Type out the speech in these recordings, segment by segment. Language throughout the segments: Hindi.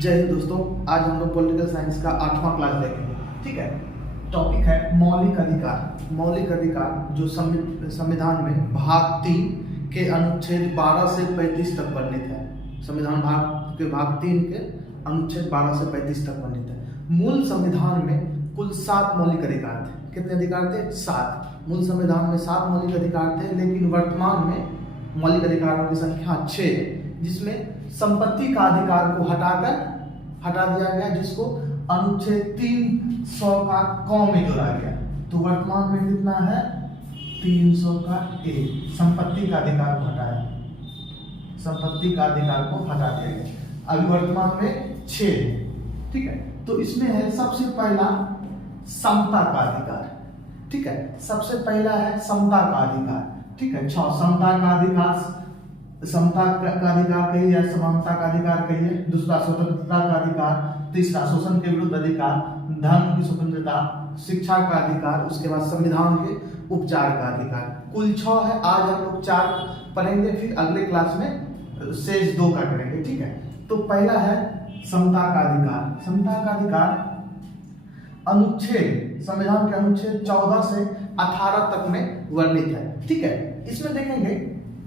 जय हिंद दोस्तों। आज हम लोग पॉलिटिकल साइंस का 8वां क्लास देखेंगे। ठीक है, टॉपिक है मौलिक अधिकार। मौलिक अधिकार जो संविधान में भाग 3 के अनुच्छेद 12 से 35 तक वर्णित है। संविधान भाग 3 के अनुच्छेद 12 से 35 तक वर्णित है। मूल संविधान में कुल 7 मौलिक अधिकार थे। कितने अधिकार थे? 7। मूल संविधान में 7 मौलिक अधिकार थे, लेकिन वर्तमान में मौलिक अधिकारों की संख्या 6 है, जिसमें संपत्ति का अधिकार को हटा दिया गया, जिसको अनुच्छेद 300 का क में जोड़ा गया। तो वर्तमान में कितना है? 300 का ए। संपत्ति का अधिकार को हटाया, संपत्ति का अधिकार को हटा दिया गया। अभी वर्तमान में 6 है। ठीक है, तो इसमें है सबसे पहला समता का अधिकार। ठीक है, सबसे पहला है समता का अधिकार। ठीक है, समता का अधिकार, समता का अधिकार कहिए या समानता का अधिकार कहिए। दूसरा स्वतंत्रता का अधिकार। तीसरा शोषण के विरुद्ध अधिकार, धर्म की स्वतंत्रता, शिक्षा का अधिकार, उसके बाद संविधान के उपचार का अधिकार। कुल 6 है। आज हम लोग 4 पढ़ेंगे, फिर अगले क्लास में शेष 2 का करेंगे। ठीक है, तो पहला है समता का अधिकार। समता का अधिकार अनुच्छेद, संविधान के अनुच्छेद 14 से 18 तक में वर्णित है। ठीक है, इसमें देखेंगे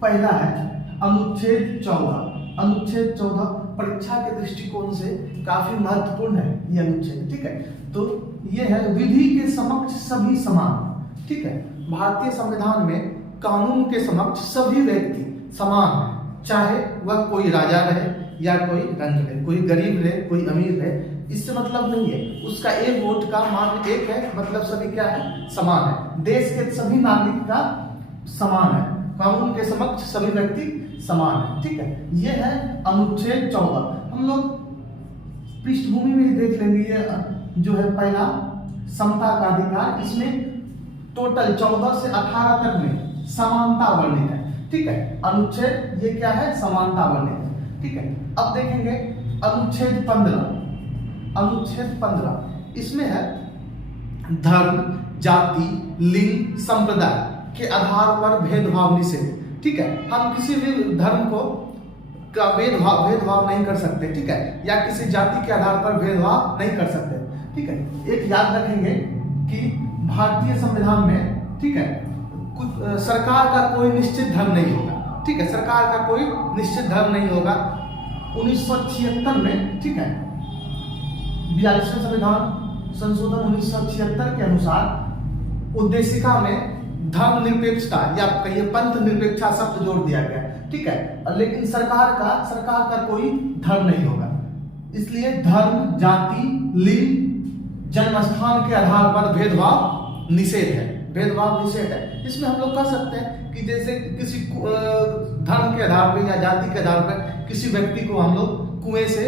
पहला है अनुच्छेद 14। अनुच्छेद 14 परीक्षा के दृष्टिकोण से काफी महत्वपूर्ण है ये अनुच्छेद। ठीक है, तो ये है विधि के समक्ष सभी समान। ठीक है, भारतीय संविधान में कानून के समक्ष सभी व्यक्ति समान है, चाहे वह कोई राजा रहे या कोई रंक रहे, कोई गरीब रहे, कोई अमीर रहे, इससे मतलब नहीं है। उसका एक वोट का मान एक है, मतलब सभी क्या है? समान है। देश के सभी नागरिक का समान है, कानून के समक्ष सभी व्यक्ति समान है। ठीक है, ये है अनुच्छेद 14। हम लोग पृष्ठभूमि में ही देख लेंगे। ये जो है पहला समता का अधिकार, इसमें टोटल 14 से 18 तक में समानता वर्णित है। ठीक है, अनुच्छेद ये क्या है? समानता वर्णित है। ठीक है, अब देखेंगे अनुच्छेद 15। अनुच्छेद 15 इसमें है धर्म, जाति, लिंग, संप्रदाय के आधार पर भेदभाव निषेध। ठीक है, हम किसी भी धर्म को का भेदभाव नहीं कर सकते। ठीक है, या किसी जाति के आधार पर भेदभाव नहीं कर सकते। ठीक है, एक याद रखेंगे कि भारतीय संविधान में, ठीक है, सरकार का कोई निश्चित धर्म नहीं होगा। ठीक है, सरकार का कोई निश्चित धर्म नहीं होगा। 1976 में, ठीक है, 42वें संविधान संशोधन 1976 के अनुसार उद्देशिका में धर्म निरपेक्षता या कहिए पंथ निरपेक्षता शब्द जोड़ दिया गया। ठीक है, लेकिन सरकार का कोई धर्म नहीं होगा। इसलिए धर्म, जाति, लिंग, जन्म स्थान के आधार पर भेदभाव निषेध है। भेदभाव निषेध है। इसमें हम लोग कह सकते हैं कि जैसे किसी धर्म के आधार पर या जाति के आधार पर किसी व्यक्ति को हम लोग कुएं से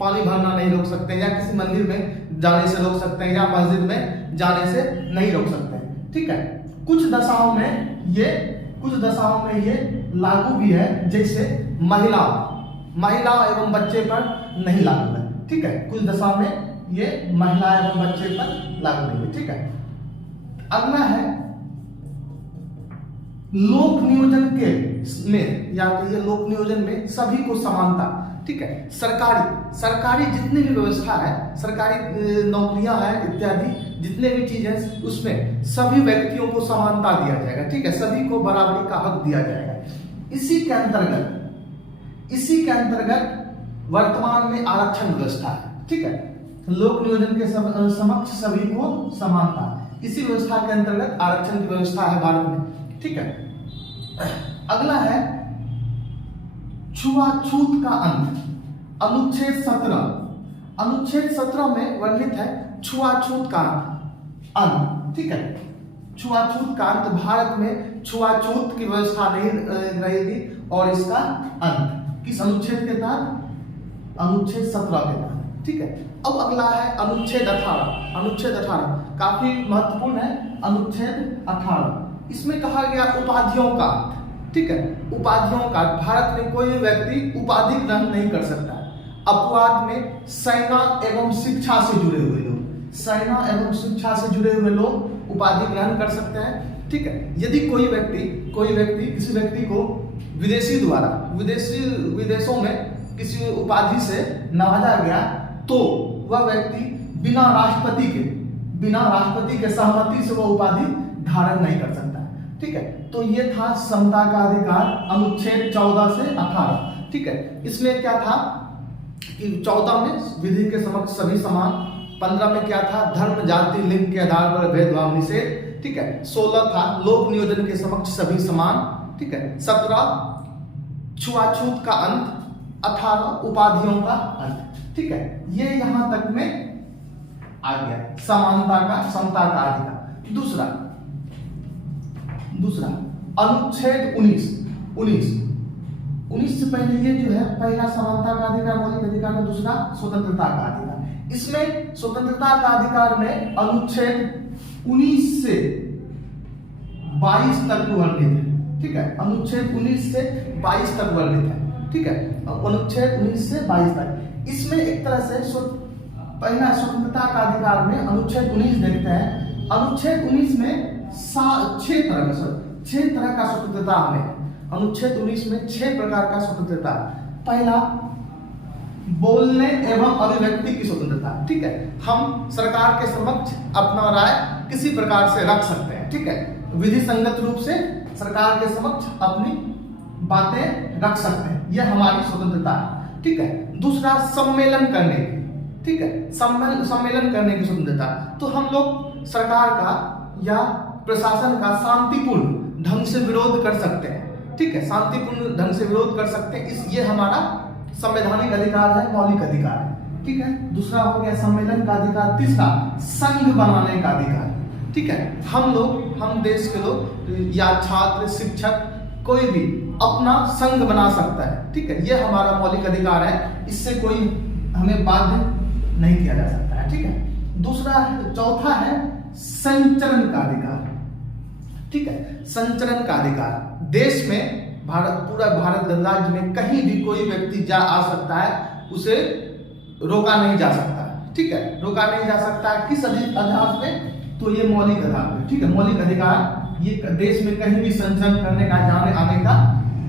पानी भरना नहीं रोक सकते, या किसी मंदिर में जाने से रोक सकते हैं, या मस्जिद में जाने से नहीं रोक सकते हैं। ठीक है, कुछ दशाओं में ये लागू भी है, जैसे महिला एवं बच्चे पर नहीं लागू है। ठीक है, कुछ दशा में ये महिला एवं बच्चे पर लागू नहीं है। ठीक है, अगला है लोक नियोजन में या कहिए लोक नियोजन में सभी को समानता। ठीक है, सरकारी जितनी भी व्यवस्था है, सरकारी नौकरियां हैं इत्यादि जितने भी चीज है, उसमें सभी व्यक्तियों को समानता दिया जाएगा। ठीक है, सभी को बराबरी का हक दिया जाएगा। इसी के अंतर्गत वर्तमान में आरक्षण व्यवस्था है। ठीक है, लोक नियोजन के समक्ष सभी को समानता, इसी व्यवस्था के अंतर्गत आरक्षण की व्यवस्था है भारत में। ठीक है, अगला है छुआछूत का अंत। अनुच्छेद 17। अनुच्छेद 17 में वर्णित है छुआछूत का अंत। ठीक है, छुआछूत का अंत, भारत में छुआछूत की व्यवस्था नहीं रहेगी, और इसका अंत किस अनुच्छेद के तहत? अनुच्छेद 17 के तहत। ठीक है, अब अगला है अनुच्छेद 18। अनुच्छेद 18 काफी महत्वपूर्ण है। अनुच्छेद 18 इसमें कहा गया उपाधियों का। ठीक है, उपाधियों का, भारत में कोई व्यक्ति उपाधि ग्रहण नहीं कर सकता है। अपवाद में सेना एवं शिक्षा से जुड़े हुए लोग, सेना एवं शिक्षा से जुड़े हुए लोग उपाधि ग्रहण कर सकते हैं। ठीक है, यदि कोई व्यक्ति किसी व्यक्ति को विदेशों में किसी उपाधि से नवाजा गया तो वह व्यक्ति बिना राष्ट्रपति के सहमति से वह उपाधि धारण नहीं कर सकता। ठीक है, तो ये था समता का अधिकार अनुच्छेद 14 से 18। ठीक है, इसमें क्या था कि 14 में विधि के समक्ष सभी समान, 15 में क्या था धर्म जाति लिंग के आधार पर भेदभाव निषेध। ठीक है, 16 था लोक नियोजन के समक्ष सभी समान। ठीक है, 17 छुआछूत का अंत, 18 उपाधियों का अंत। ठीक है, ये यहां तक में आ गया समता का अधिकार। दूसरा अनुच्छेद 19 से पहले ये जो है पहला समानता का अधिकार मौलिक अधिकार में, दूसरा स्वतंत्रता का अधिकार। इसमें स्वतंत्रता का अधिकार में अनुच्छेद 19 से 22 तक वर्णित है। ठीक है, अनुच्छेद 19 से 22 तक वर्णित है। ठीक है, अनुच्छेद 19 से 22 तक। इसमें एक तरह से पहला स्वतंत्रता का अधिकार में अनुच्छेद 19 देखते हैं। अनुच्छेद 19 में 6 तरह का स्वतंत्रता हमें, अनुच्छेद 19 में 6 प्रकार का स्वतंत्रता। पहला बोलने एवं अभिव्यक्ति की स्वतंत्रता। ठीक है, हम सरकार के समक्ष अपना राय किसी प्रकार से रख सकते हैं। ठीक है, विधि संगत रूप से सरकार के समक्ष अपनी बातें रख सकते हैं, यह हमारी स्वतंत्रता है। ठीक है, दूसरा सम्मेलन करने की। ठीक है, सम्मेलन करने की स्वतंत्रता। तो हम लोग सरकार का या प्रशासन का शांतिपूर्ण ढंग से विरोध कर सकते हैं। ठीक है, शांतिपूर्ण ढंग से विरोध कर सकते हैं, ये हमारा संवैधानिक अधिकार है, मौलिक अधिकार है। ठीक है, दूसरा हो गया सम्मेलन का अधिकार। तीसरा संघ बनाने का अधिकार। ठीक है, हम देश के लोग या छात्र शिक्षक कोई भी अपना संघ बना सकता है। ठीक है, यह हमारा मौलिक अधिकार है, इससे कोई हमें बाध्य नहीं किया जा सकता है। ठीक है, चौथा है संचरण का अधिकार। ठीक है, संचरण का अधिकार देश में पूरा भारत गणराज्य में कहीं भी कोई व्यक्ति आ सकता है, उसे रोका नहीं जा सकता। ठीक है, रोका नहीं जा सकता किस आधार पे, तो ये मौलिक आधार पे। ठीक है, मौलिक अधिकार, ये देश में कहीं भी संचरण करने का, जाने आने का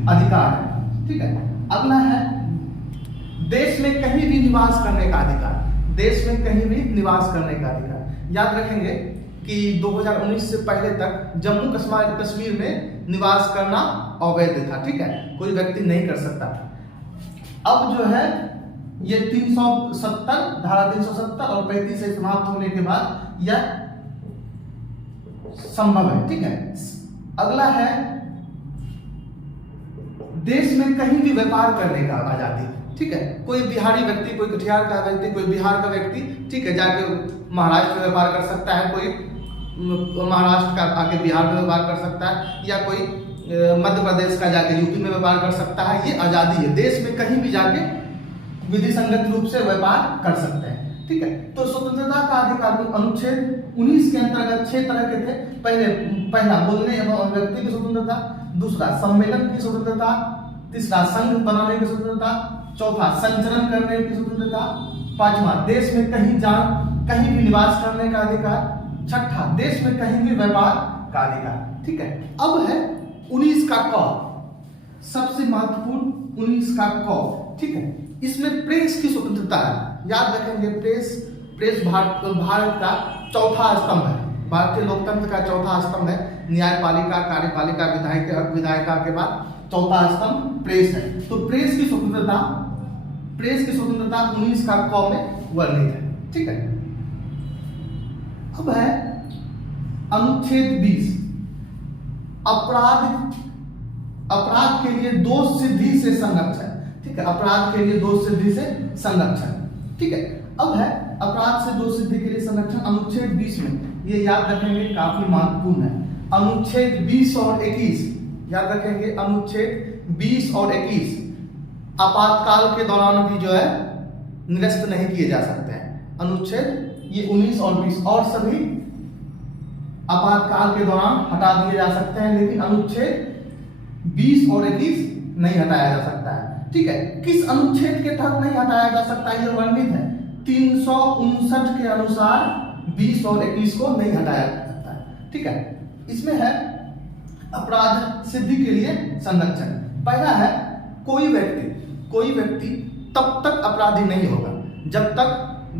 अधिकार है। ठीक है, अगला है देश में कहीं भी निवास करने का अधिकार। देश में कहीं भी निवास करने का अधिकार। याद रखेंगे कि 2019 से पहले तक जम्मू कश्मीर में निवास करना अवैध था। ठीक है, कोई व्यक्ति नहीं कर सकता था। अब जो है ये 370 धारा 370 और 35 से समाप्त होने के बाद यह संभव है। ठीक है, अगला है देश में कहीं भी व्यापार करने का आजादी। ठीक है, कोई बिहारी व्यक्ति, कोई कटिहार का व्यक्ति, कोई बिहार का व्यक्ति, ठीक है, जाके महाराष्ट्र में व्यापार कर सकता है, कोई महाराष्ट्र का आके बिहार में व्यापार कर सकता है, या कोई मध्य प्रदेश का जाके यूपी में व्यापार कर सकता है। ये आजादी है, देश में कहीं भी जाके विधि संगत रूप से व्यापार कर सकते हैं। ठीक है, तो स्वतंत्रता का अधिकार अनुच्छेद 19 के अंतर्गत 6 तरह के थे। पहला बोलने एवं अभिव्यक्ति की स्वतंत्रता, दूसरा सम्मेलन की स्वतंत्रता, तीसरा संघ बनाने की स्वतंत्रता, चौथा संचरण करने की स्वतंत्रता, पांचवा देश में कहीं भी निवास करने का अधिकार, छठा देश में कहीं भी व्यापार का अधिकार। ठीक है, अब है 19 का क, सबसे महत्वपूर्ण 19 का क। ठीक है, इसमें प्रेस की स्वतंत्रता है। याद रखेंगे, प्रेस भारत का चौथा स्तंभ है, भारतीय लोकतंत्र का चौथा स्तंभ है। न्यायपालिका, कार्यपालिका, विधायिका के बाद चौथा स्तंभ प्रेस है। तो प्रेस की स्वतंत्रता 19 का क में वर्णित है। ठीक है, अब है अनुच्छेद 20 अपराध के लिए दोष सिद्धि से संरक्षण। ठीक है, अपराध के लिए दोष सिद्धि से संरक्षण। ठीक है, अब है अपराध से दोष सिद्धि के लिए संरक्षण अनुच्छेद 20 में, ये याद रखेंगे काफी महत्वपूर्ण है। अनुच्छेद 20 और 21 याद रखेंगे, अनुच्छेद 20 और 21 आपातकाल के दौरान भी जो है निरस्त नहीं किए जा सकते हैं। अनुच्छेद ये 19 और 20 और सभी आपातकाल के दौरान हटा दिए जा सकते हैं, लेकिन अनुच्छेद 20 और 21 नहीं हटाया जा सकता है। ठीक है, किस अनुच्छेद के तहत नहीं हटाया जा सकता है, ये वर्णित है। 359 के अनुसार 20 और 21 को नहीं हटाया जा सकता है। ठीक है, इसमें है अपराध सिद्धि के लिए संरक्षण। पहला है कोई व्यक्ति तब तक अपराधी नहीं होगा जब तक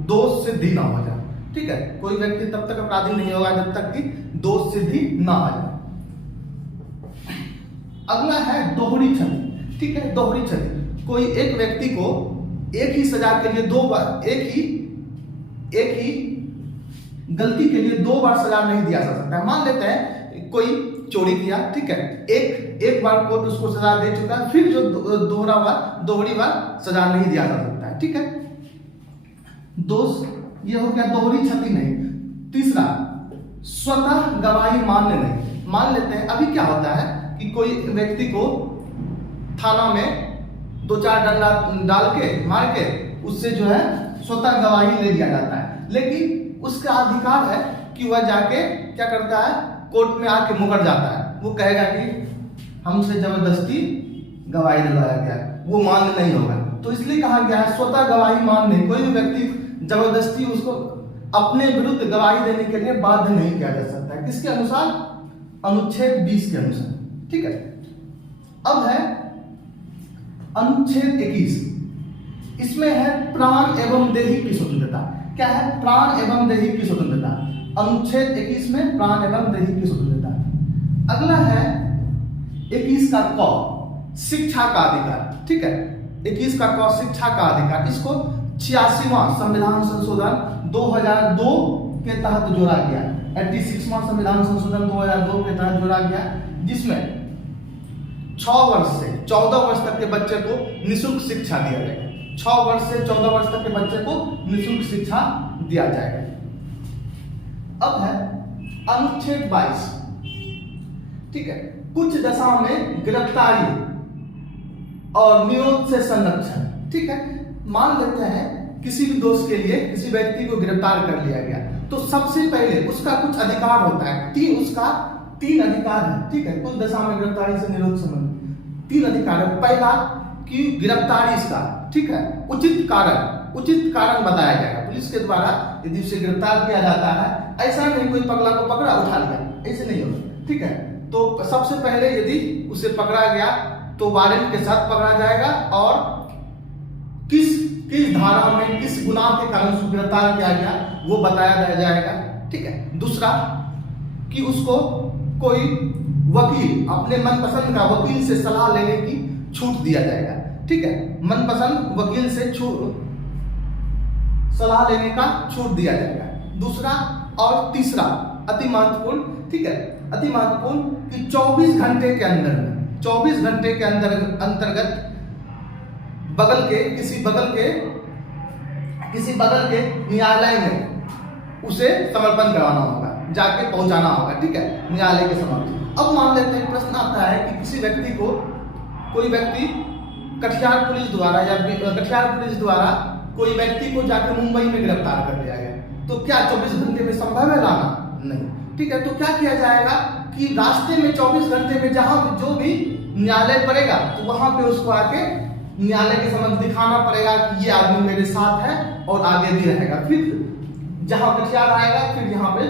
दोष सिद्धि ना हो जाए। ठीक है, कोई व्यक्ति तब तक अपराधी नहीं होगा जब तक कि दोष सिद्धि ना आ जाए। अगला है दोहरी क्षति। ठीक है, दोहरी क्षति, कोई एक व्यक्ति को एक ही सजा के लिए दो बार, एक ही गलती के लिए दो बार सजा नहीं दिया जा सकता है। मान लेते हैं कोई चोरी किया, ठीक है, एक बार कोर्ट उसको सजा दे चुका है, फिर जो दोहरी बार सजा नहीं दिया जा सकता है। ठीक है, दोष ये हो गया दोहरी क्षति नहीं। तीसरा, स्वतः गवाही मान्य नहीं। मान लेते हैं अभी क्या होता है कि कोई व्यक्ति को थाना में 2-4 डंडा डाल के मार के उससे जो है स्वतः गवाही ले लिया जाता है, लेकिन उसका अधिकार है कि वह जाके क्या करता है, कोर्ट में आके मुकर जाता है। वो कहेगा कि हमसे जबरदस्ती गवाही दिलवाया गया, वो मान्य नहीं होगा। तो इसलिए कहा गया है स्वतः गवाही मान्य नहीं। कोई भी व्यक्ति जबरदस्ती उसको अपने विरुद्ध गवाही देने के लिए बाध्य नहीं किया जा सकता है। किसके अनुसार? अनुच्छेद 20 के अनुसार। ठीक है, अब है अनुच्छेद 21। इसमें है प्राण एवं देही की स्वतंत्रता। क्या है? प्राण एवं देही की स्वतंत्रता। अनुच्छेद 21 में प्राण एवं देही की स्वतंत्रता। अगला है 21 का क, शिक्षा का अधिकार। ठीक है, 21 का क, शिक्षा का अधिकार। इसको 86वां संविधान संशोधन 2002 के तहत जोड़ा गया। 86वां संविधान संशोधन 2002 के तहत जोड़ा गया, जिसमें 6 वर्ष से 14 वर्ष तक के बच्चे को निःशुल्क शिक्षा दिया जाएगा। 6 वर्ष से 14 वर्ष तक के बच्चे को निःशुल्क शिक्षा दिया जाएगा। अब है अनुच्छेद 22। ठीक है, कुछ दशा में गिरफ्तारी और निरोध से संरक्षण। ठीक है, मान लेते हैं किसी भी दोष के लिए किसी व्यक्ति को गिरफ्तार कर लिया गया, तो सबसे पहले उसका कुछ अधिकार होता है। उसका 3 अधिकार है। ठीक है, कुछ दशा में गिरफ्तारी से निरोध संबंधी 3 अधिकार है। पहला कि गिरफ्तारी इसका, ठीक है, उचित कारण बताया जाएगा। पुलिस के द्वारा यदि उसे गिरफ्तार किया जाता है, ऐसा नहीं कोई पगला को पकड़ा उठा लिया, ऐसे नहीं होगा। ठीक है, तो सबसे पहले यदि उसे पकड़ा गया तो वारंट के साथ पकड़ा जाएगा और किस धारा में किस गुनाह के कारण उसको गिरफ्तार किया गया वो बताया जाएगा। ठीक है, दूसरा कि उसको कोई वकील, अपने मनपसंद का वकील से सलाह लेने की छूट दिया जाएगा। ठीक है, मनपसंद वकील से सलाह लेने का छूट दिया जाएगा। दूसरा और तीसरा अति महत्वपूर्ण, ठीक है, अति महत्वपूर्ण कि 24 घंटे के अंतर्गत किसी बगल के न्यायालय में उसे समर्पण करवाना होगा, जाके पहुंचाना होगा। ठीक है, न्यायालय के समक्ष। अब मान लेते हैं प्रश्न आता है कि किसी व्यक्ति को कोई व्यक्ति कटिहार पुलिस द्वारा कोई व्यक्ति को जाके मुंबई में गिरफ्तार कर लिया गया, तो क्या 24 घंटे में संभव है लाना? नहीं। ठीक है, तो क्या किया जाएगा कि रास्ते में 24 घंटे में जहां जो भी न्यायालय पड़ेगा तो वहां पे उसको आके न्यायालय के समक्ष दिखाना पड़ेगा कि ये आदमी मेरे साथ है और आगे भी रहेगा। फिर जहां कटिहार आएगा फिर यहाँ पे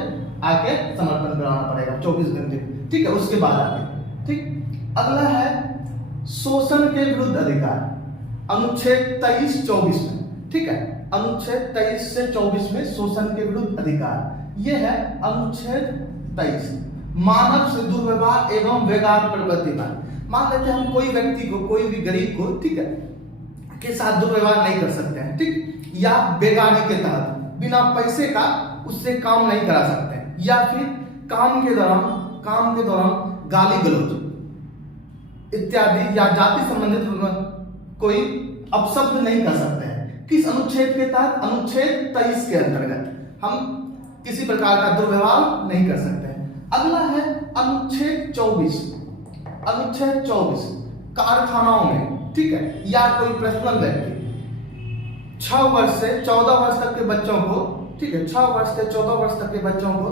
आके समर्पण कराना पड़ेगा 24 घंटे। ठीक है, उसके बाद आगे। ठीक, अगला है शोषण के विरुद्ध अधिकार, अनुच्छेद 23-24 में। ठीक है, अनुच्छेद 23 से 24 में शोषण के विरुद्ध अधिकार। यह है अनुच्छेद 23, मानव से दुर्व्यवहार एवं बेगार प्रवृत्ति पर। मान लेते हैं हम कोई व्यक्ति को, कोई भी गरीब को, ठीक है, के साथ दुर्व्यवहार नहीं कर सकते हैं, ठीक, या बेगारी के तहत बिना पैसे का उससे काम नहीं करा सकते हैं, या फिर काम के दौरान गाली गलौज इत्यादि या जाति संबंधित कोई अपशब्द नहीं कर सकते हैं। किस अनुच्छेद के तहत? अनुच्छेद 23 के अंतर्गत हम किसी प्रकार का दुर्व्यवहार नहीं कर सकते हैं। अगला है अनुच्छेद 24। अनुच्छेद 24 कारखानाओं में, ठीक है, या कोई पर्सनल व्यक्ति 6 वर्ष से 14 वर्ष तक के बच्चों को, ठीक है, 6 वर्ष से 14 वर्ष तक के बच्चों को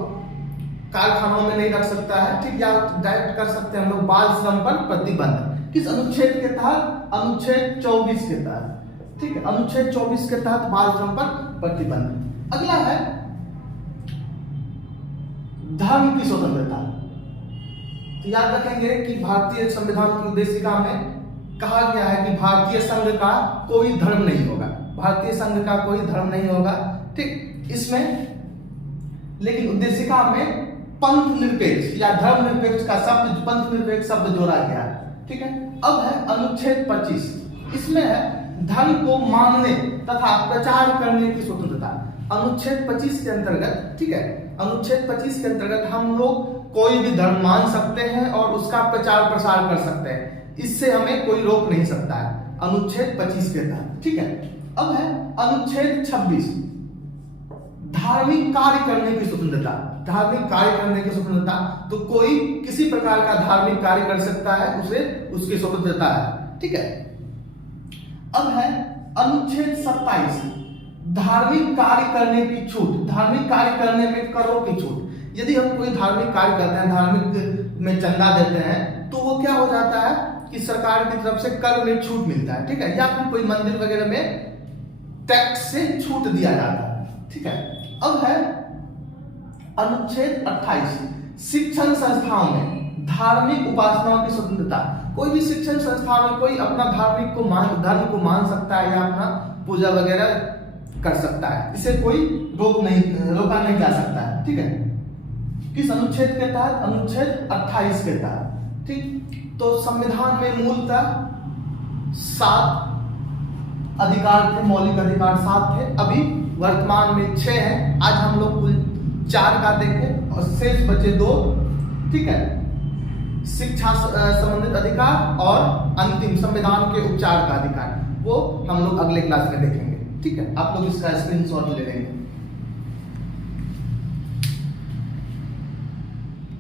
कारखानों में नहीं रख सकता है। ठीक, या डायरेक्ट कर सकते हैं हम लोग बाल श्रम पर प्रतिबंध। किस अनुच्छेद के तहत? अनुच्छेद 24 के तहत। ठीक है, अनुच्छेद 24 के तहत बाल श्रम पर प्रतिबंध। अगला है धर्म की स्वतंत्रता। तो याद रखेंगे कि भारतीय संविधान की उद्देशिका में कहा गया है कि भारतीय संघ का कोई धर्म नहीं होगा, भारतीय संघ का कोई धर्म नहीं होगा, ठीक। इसमें लेकिन उद्देशिका में पंथ निरपेक्ष या धर्म निरपेक्ष का शब्द, पंथ निरपेक्ष शब्द जोड़ा गया है, ठीक है। अब है अनुच्छेद 25, इसमें है धर्म को मानने तथा प्रचार करने की स्वतंत्रता। अनुच्छेद 25 के अंतर्गत, ठीक है, अनुच्छेद 25 के अंतर्गत हम लोग कोई भी धर्म मान सकते हैं और उसका प्रचार प्रसार कर सकते हैं, इससे हमें कोई रोक नहीं सकता है, अनुच्छेद 25 के तहत, ठीक है। अब है अनुच्छेद 26, धार्मिक कार्य करने की स्वतंत्रता। धार्मिक कार्य करने की स्वतंत्रता, तो कोई किसी प्रकार का धार्मिक कार्य कर सकता है, उसे उसकी स्वतंत्रता है, ठीक है। अब है अनुच्छेद 27, धार्मिक कार्य करने की छूट। धार्मिक कार्य करने में करों की छूट। यदि हम कोई धार्मिक कार्य करते हैं, धार्मिक में चंदा देते हैं, तो वो क्या हो जाता है कि सरकार की तरफ से कर में छूट मिलता है, ठीक है, या फिर कोई मंदिर वगैरह में टैक्स से छूट दिया जाता है, ठीक है। अब है अनुच्छेद 28, शिक्षण संस्थाओं में धार्मिक उपासनाओं की स्वतंत्रता। कोई भी शिक्षण संस्था में कोई अपना धर्म को मान सकता है या अपना पूजा वगैरह कर सकता है, इसे कोई रोका नहीं जा सकता है, ठीक है। किस अनुच्छेद के तहत? अनुच्छेद 28 के तहत, ठीक। तो संविधान में मूलतः 7 अधिकार थे, मौलिक अधिकार 7 थे, अभी वर्तमान में 6 हैं। आज हम लोग कुल 4 का देखें और शेष बचे 2, ठीक है। शिक्षा संबंधित अधिकार और अंतिम संविधान के उपचार का अधिकार, वो हम लोग अगले क्लास में देखेंगे, ठीक है। आप लोग इसका स्क्रीनशॉट ले लेंगे।